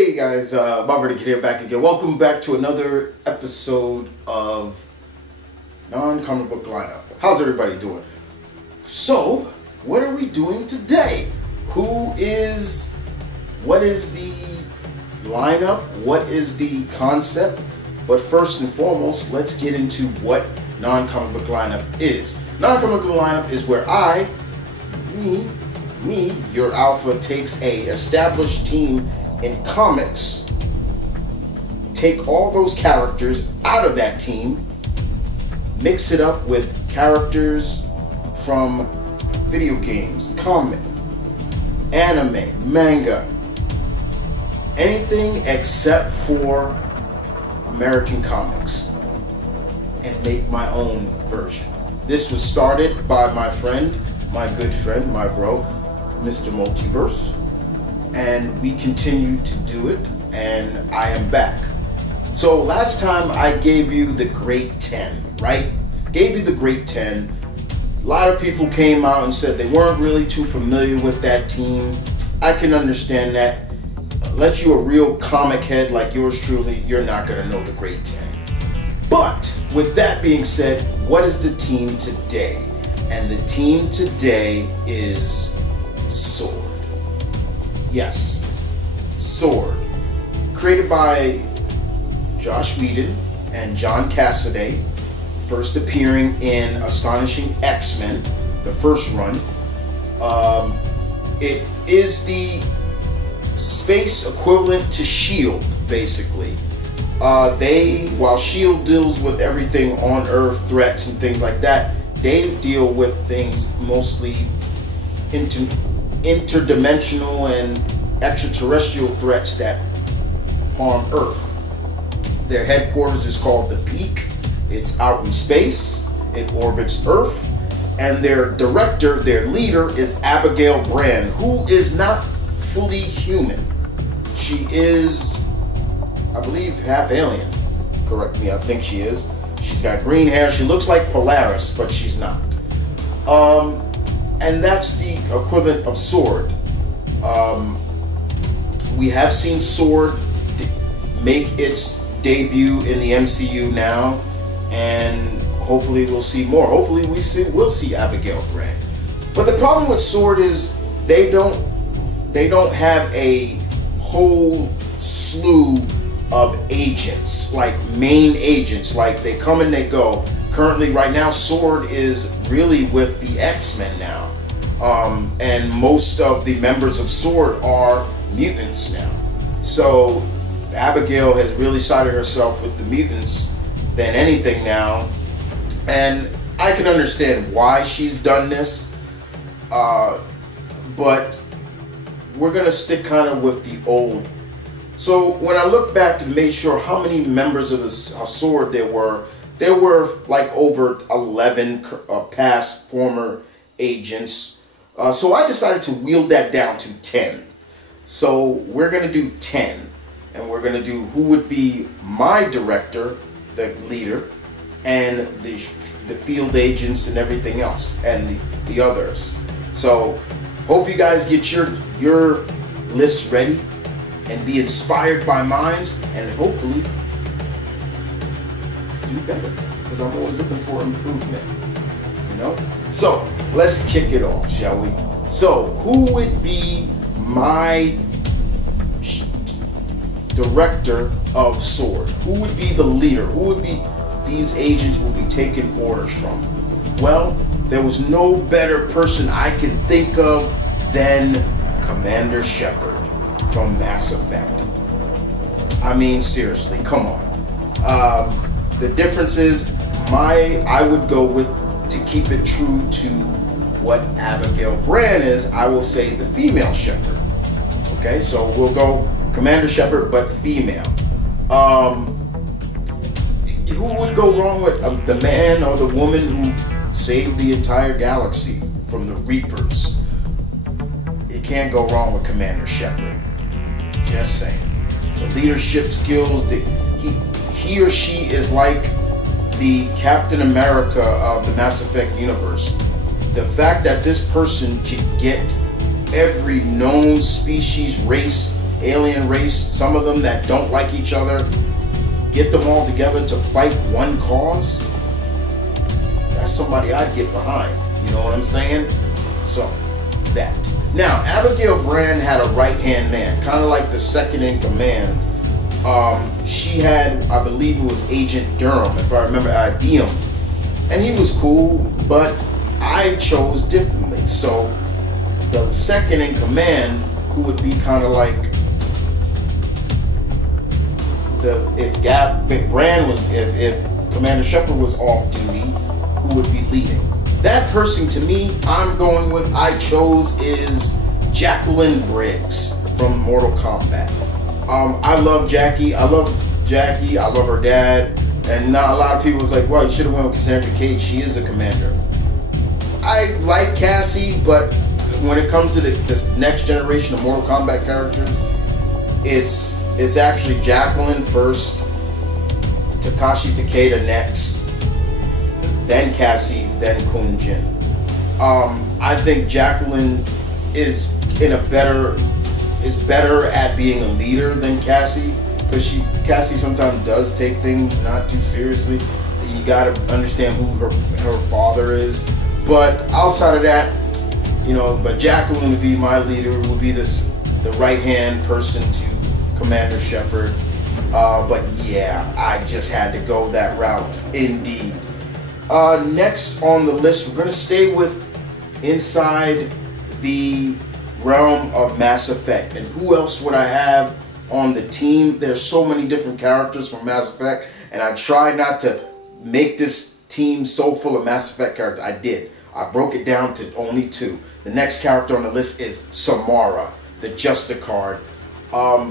Hey guys, Bob Ready here back again. Welcome back to another episode of Non-Comic Book Lineup. How's everybody doing? So, what are we doing today? What is the lineup? What is the concept? But first and foremost, let's get into what Non-Comic Book Lineup is. Non-Comic Book Lineup is where me, your alpha, takes a established team in comics, take all those characters out of that team, mix it up with characters from video games, comic, anime, manga, anything except for American comics, and make my own version. This was started by my friend, my good friend, my bro, Mr. Multiverse, and we continue to do it, and I am back. So last time I gave you the Great 10, right? Gave you the Great 10. A lot of people came out and said they weren't really too familiar with that team. I can understand that. Unless you're a real comic head like yours truly, you're not gonna know the Great 10. But with that being said, what is the team today? And the team today is S.W.O.R.D. Yes, S.W.O.R.D. Created by Joss Whedon and John Cassaday, first appearing in Astonishing X-Men, the first run. It is the space equivalent to S.H.I.E.L.D, basically. While S.H.I.E.L.D deals with everything on Earth, threats and things like that, they deal with things mostly interdimensional and extraterrestrial threats that harm Earth. Their headquarters is called the Peak. It's out in space. It orbits Earth. And their director, their leader, is Abigail Brand, who is not fully human. She is, I believe, half alien. Correct me, I think she is. She's got green hair. She looks like Polaris, but she's not. And that's the equivalent of S.W.O.R.D. We have seen S.W.O.R.D make its debut in the MCU now, and hopefully we'll see more. Hopefully we'll see Abigail Brand. But the problem with S.W.O.R.D is they don't have a whole slew of agents, like main agents, like they come and they go. Currently, right now, S.W.O.R.D is really with the X-Men now. And most of the members of S.W.O.R.D are mutants now. So Abigail has really sided herself with the mutants than anything now. And I can understand why she's done this. But we're going to stick kind of with the old. So when I look back and made sure how many members of the S.W.O.R.D there were like over 11 past former agents. So I decided to wheel that down to 10. So we're going to do 10. And we're going to do who would be my director, the leader, and the field agents and everything else, and the others. So hope you guys get your lists ready and be inspired by mine, and hopefully do better, because I'm always looking for improvement, you know? So let's kick it off, shall we? So who would be my director of S.W.O.R.D? Who would be the leader? Who would be these agents will be taking orders from? Well, there was no better person I can think of than Commander Shepard from Mass Effect. I mean, seriously, come on. The difference is I would go with, to keep it true to what Abigail Brand is, I will say the female Shepard. Okay, so we'll go Commander Shepard, but female. Who would go wrong with the man or the woman who saved the entire galaxy from the Reapers? You can't go wrong with Commander Shepard. Just saying. The leadership skills, he or she is like the Captain America of the Mass Effect universe. The fact that this person could get every known species, race, alien race, some of them that don't like each other, get them all together to fight one cause. That's somebody I'd get behind. You know what I'm saying? So, that. Now, Abigail Brand had a right-hand man, kind of like the second in command. She had, I believe it was Agent Durham, if I remember, Diem. And he was cool, but I chose differently. So, the second in command, who would be kind of like if Commander Shepard was off duty, who would be leading? That person, to me, I chose is Jacqueline Briggs from Mortal Kombat. I love Jackie. I love her dad. And not a lot of people was like, well, you should have went with Cassandra Cage. She is a commander. I like Cassie, but when it comes to this next generation of Mortal Kombat characters, it's actually Jacqueline first, Takashi Takeda next, then Cassie, then Kun Jin. I think Jacqueline is better at being a leader than Cassie, because Cassie sometimes does take things not too seriously. You gotta understand who her father is. But outside of that, but Jacqueline would be my leader, would be the right-hand person to Commander Shepard. But yeah, I just had to go that route, indeed. Next on the list, we're gonna stay with inside the realm of Mass Effect. And who else would I have on the team? There's so many different characters from Mass Effect, and I tried not to make this team so full of Mass Effect characters. I did. I broke it down to only 2. The next character on the list is Samara, the Just-A-Card.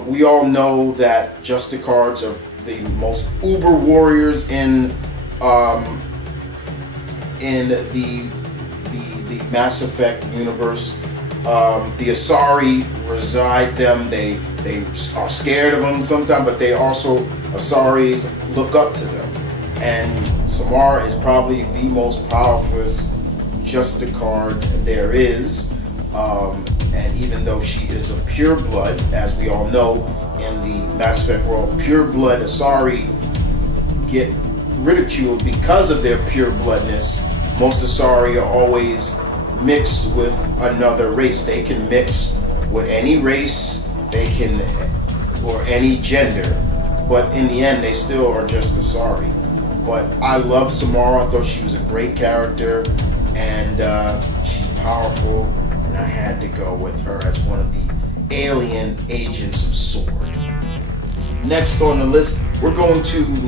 We all know that Just-A-Cards are the most uber warriors in the Mass Effect universe. The Asari reside them. They are scared of them sometimes, but they also, Asaris, look up to them. And Samara is probably the most powerful Just-A-Card there is. And even though she is a pureblood, as we all know in the Mass Effect world, pureblood Asari get ridiculed because of their purebloodness. Most Asari are always mixed with another race. They can mix with any race, or any gender, but in the end they still are just Asari. But I love Samara. I thought she was a great character, and she's powerful, and I had to go with her as one of the alien agents of S.W.O.R.D. Next on the list, we're going to the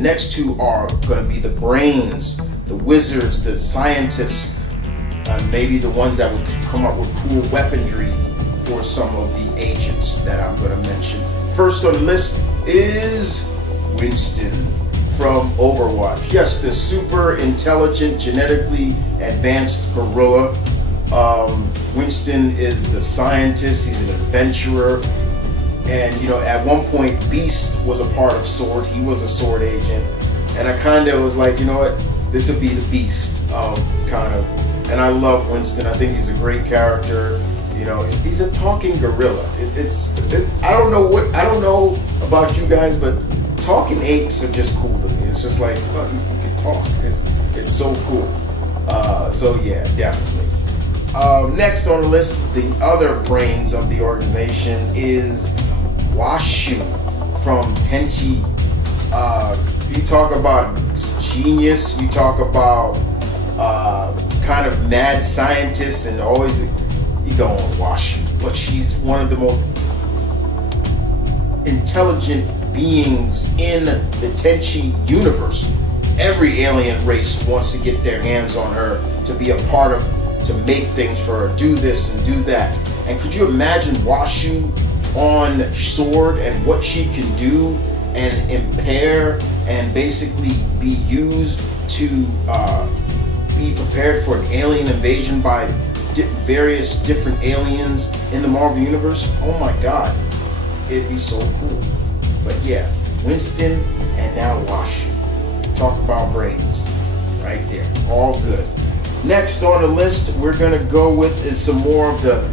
next 2 are going to be the brains, the wizards, the scientists, maybe the ones that would come up with cool weaponry for some of the agents that I'm going to mention. First on the list is Winston from Overwatch. Yes, the super intelligent, genetically advanced gorilla. Winston is the scientist. He's an adventurer. And, at one point, Beast was a part of S.W.O.R.D. He was a S.W.O.R.D. agent. And I kind of was like, you know what? This would be the Beast, kind of. And I love Winston. I think he's a great character. He's a talking gorilla. I don't know about you guys, but talking apes are just cool to me. It's just like, well, you can talk. It's so cool. So yeah, definitely. Next on the list, the other brains of the organization is Washu from Tenchi. You talk about genius, you talk about kind of mad scientists, and always you go on Washu. But she's one of the most intelligent beings in the Tenchi universe. Every alien race wants to get their hands on her to be a part of, to make things for her, do this and do that. And could you imagine Washu on S.W.O.R.D. and what she can do and impair and basically be used to be prepared for an alien invasion by various different aliens in the Marvel Universe? Oh my God, it'd be so cool. But yeah, Winston and now Washu. Talk about brains right there. All good. Next on the list, we're gonna go with is some more of the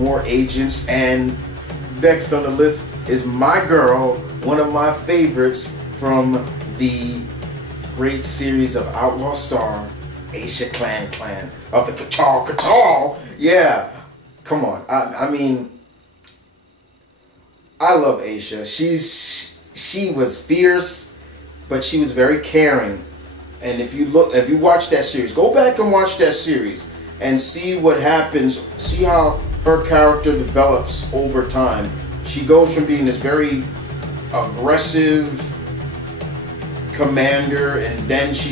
more agents, and next on the list is my girl, one of my favorites from the great series of Outlaw Star, S.H.I.E.L.D of the Qatar. Yeah, come on. I mean, I love Aisha. She was fierce, but she was very caring. And if you watch that series, go back and watch that series and see what happens. See how her character develops over time. She goes from being this very aggressive commander, and then she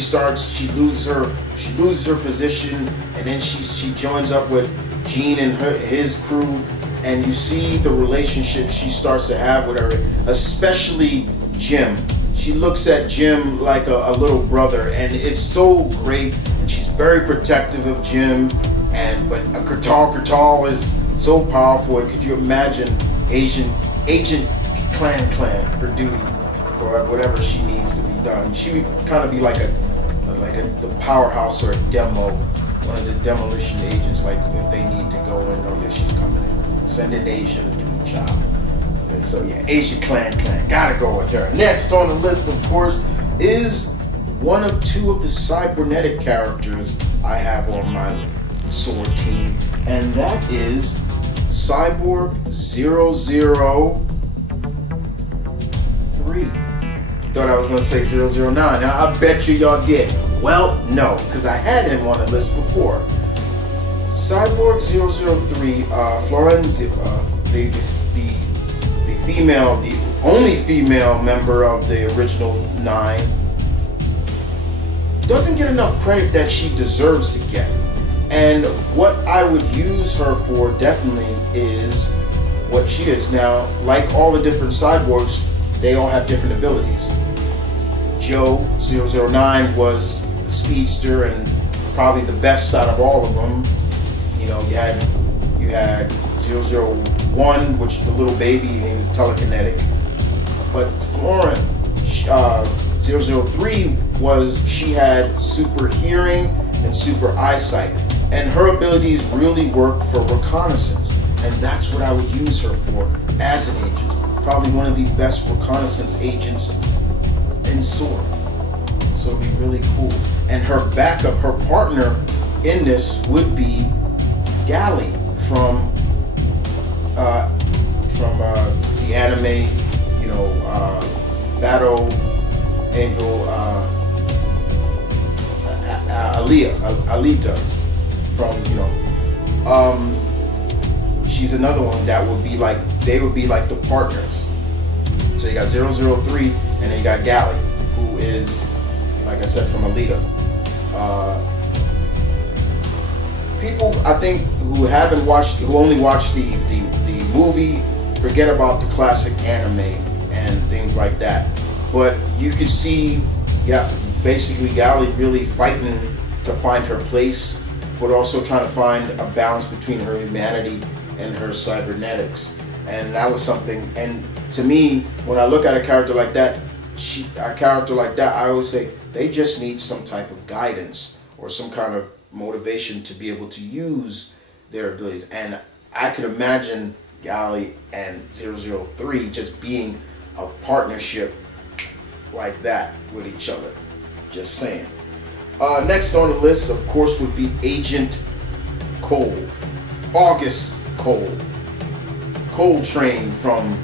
loses her position, and then she joins up with Gene and his crew, and you see the relationship she starts to have with her, especially Jim. She looks at Jim like a little brother, and it's so great. And she's very protective of Jim, but Qatar is so powerful. And could you imagine Agent Clan for duty for whatever she needs to be done? She would kind of be like the powerhouse or a one of the demolition agents. Like if they need to go in, oh yeah, she's coming in. Send in Asia to do the job. And so yeah, S.H.I.E.L.D, gotta go with her. Next on the list, of course, is one of two of the cybernetic characters I have on my S.W.O.R.D team, and that is Cyborg 003. Thought I was gonna say 009. Now I bet y'all did. Well, no, because I had him on the list before. Cyborg 003, Florence, the only female member of the original 9, doesn't get enough credit that she deserves to get. And what I would use her for definitely is what she is. Now, like all the different cyborgs, they all have different abilities. Joe 009 was the speedster and probably the best out of all of them. You know, you had 001, which the little baby, he was telekinetic. But Florence 003 she had super hearing and super eyesight, and her abilities really work for reconnaissance, and that's what I would use her for as an agent. Probably one of the best reconnaissance agents in S.W.O.R.D. So it'd be really cool. And her backup, her partner in this would be Gally from the anime, you know, Battle Angel Alita from, you know, she's another one that would be like, they would be like the partners. So you got 003 and then you got Gally, who is, like I said, from Alita. People, I think, who only watched the movie, forget about the classic anime and things like that. But you could see, yeah, basically Gally really fighting to find her place, but also trying to find a balance between her humanity and her cybernetics. And that was something, and to me, when I look at a character like that, I always say, they just need some type of guidance or some kind of motivation to be able to use their abilities. And I could imagine Gally and 003 just being a partnership like that with each other. Just saying. Next on the list, of course, would be Agent Cole. August Cole. Coltrane from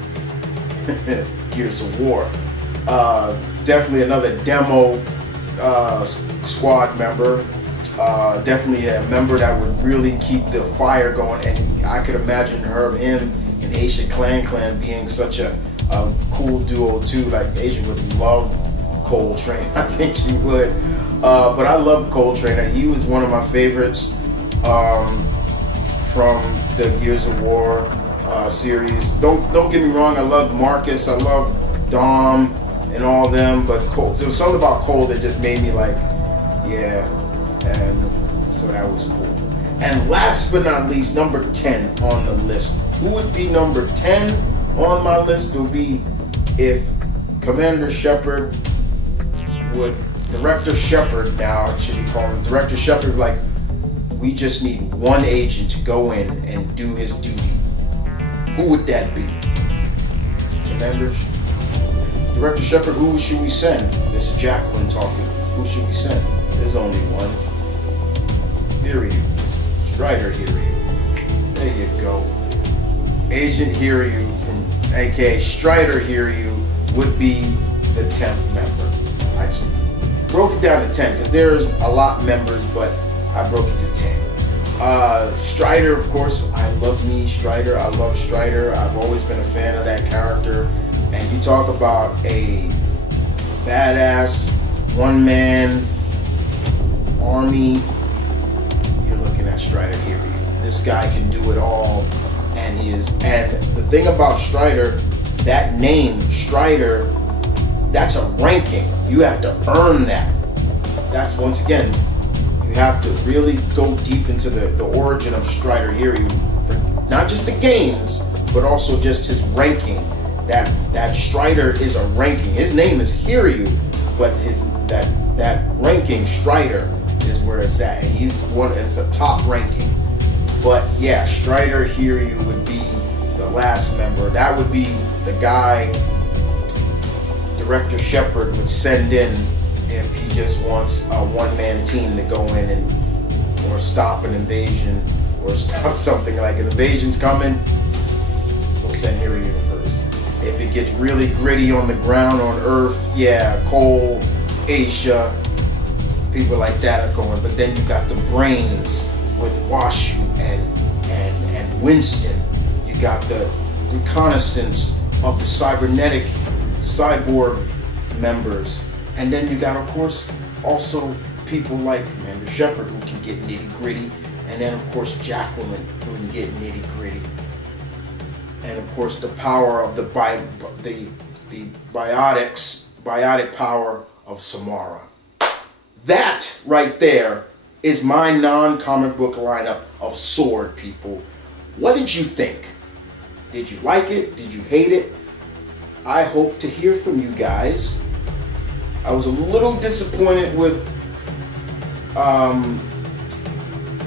Gears of War. Definitely another demo squad member. Definitely a member that would really keep the fire going, and I could imagine him and S.H.I.E.L.D being such a cool duo too. Like Asia would love Coltrane. I think she would. But I love Coltrane. He was one of my favorites from the Gears of War series. Don't get me wrong. I love Marcus. I love Dom and all them. But Cole, there was something about Cole that just made me like, yeah. And so that was cool. And last but not least, number 10 on the list. Who would be number 10 on my list? It would be if Commander Shepard would Director Shepard, now should be called Director Shepard, like, we just need one agent to go in and do his duty. Who would that be? Commanders? Director Shepard, who should we send? This is Jacqueline talking. Who should we send? There's only one. Hiryu. Strider Hiryu. There you go. Agent Hiryu from aka Strider Hiryu would be the 10th member. I just broke it down to 10 because there's a lot of members, but I broke it to 10. Strider, of course, I love me Strider. I love Strider. I've always been a fan of that character. And you talk about a badass one-man army, you're looking at Strider Hiryu. This guy can do it all, and he is. And the thing about Strider, that name Strider, that's a ranking. You have to earn that. That's, once again, you have to really go deep into the origin of Strider Hiryu for not just the games, but also just his ranking. That Strider is a ranking. His name is Hiryu, but that ranking Strider is where it's at. And he's one. It's a top ranking. But yeah, Strider Hiryu would be the last member. That would be the guy Director Shepard would send in if he just wants a one-man team to go in and or stop an invasion or stop something like an invasion's coming. We'll send Hiryu first. If it gets really gritty on the ground on Earth, yeah, Cole, Aisha, people like that are going. But then you got the brains with Washu and Winston. You got the reconnaissance of the cybernetic cyborg members. And then you got, of course, also people like Commander Shepard who can get nitty-gritty. And then, of course, Jacqueline who can get nitty-gritty. And, of course, the power of the biotic power of Samara. That right there is my non-comic book lineup of S.W.O.R.D, people. What did you think? Did you like it? Did you hate it? I hope to hear from you guys. I was a little disappointed with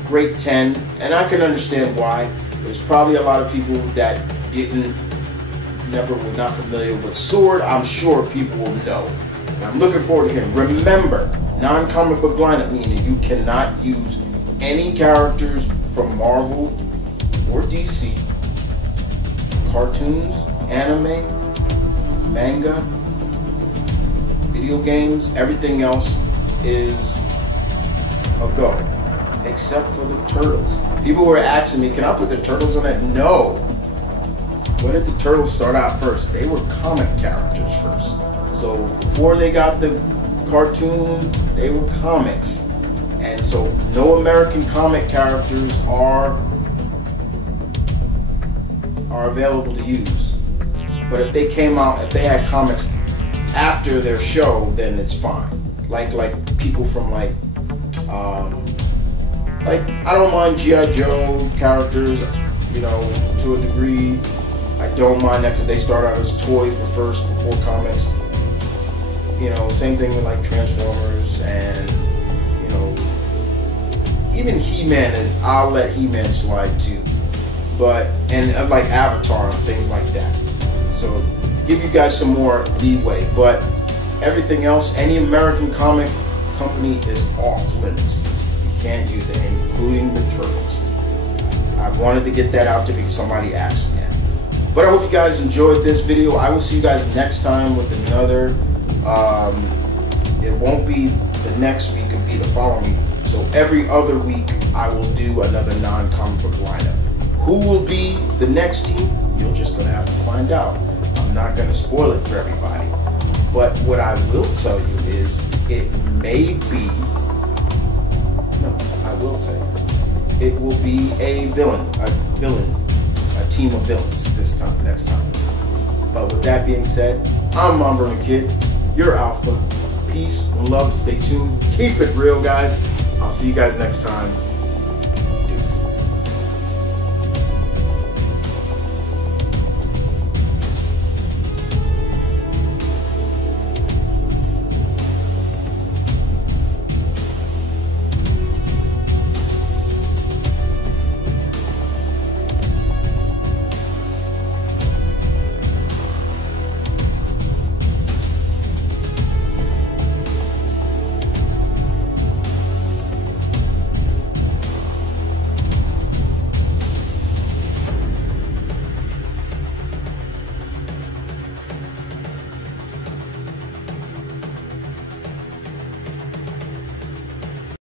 Grade 10, and I can understand why. There's probably a lot of people that were not familiar with S.W.O.R.D. I'm sure people will know. And I'm looking forward to hearing. Remember, non-comic book lineup meaning you cannot use any characters from Marvel or DC, cartoons, anime, manga, video games, everything else is a go, except for the turtles. People were asking me, can I put the turtles on it? No. Where did the turtles start out first? They were comic characters first. So before they got the cartoon, they were comics. And so no American comic characters are available to use. But if they came out, if they had comics after their show, then it's fine. Like people from like I don't mind G.I. Joe characters, you know, to a degree. I don't mind that because they start out as toys before comics. You know, same thing with like Transformers and, you know, even He-Man is, I'll let He-Man slide too. But, and like Avatar and things like that. So give you guys some more leeway, but everything else, any American comic company is off limits. You can't use it, including the Turtles. I wanted to get that out there because somebody asked me that. But I hope you guys enjoyed this video. I will see you guys next time with another. It won't be the next week, it'll be the following week. So every other week I will do another non-comic book lineup. Who will be the next team? You're just gonna have to find out. I'm not gonna spoil it for everybody. But what I will tell you is it may be, no, I will tell you, it will be a team of villains next time. But with that being said, I'm Mount Vernon Kid, your Alpha. Peace and love, stay tuned, keep it real, guys. I'll see you guys next time.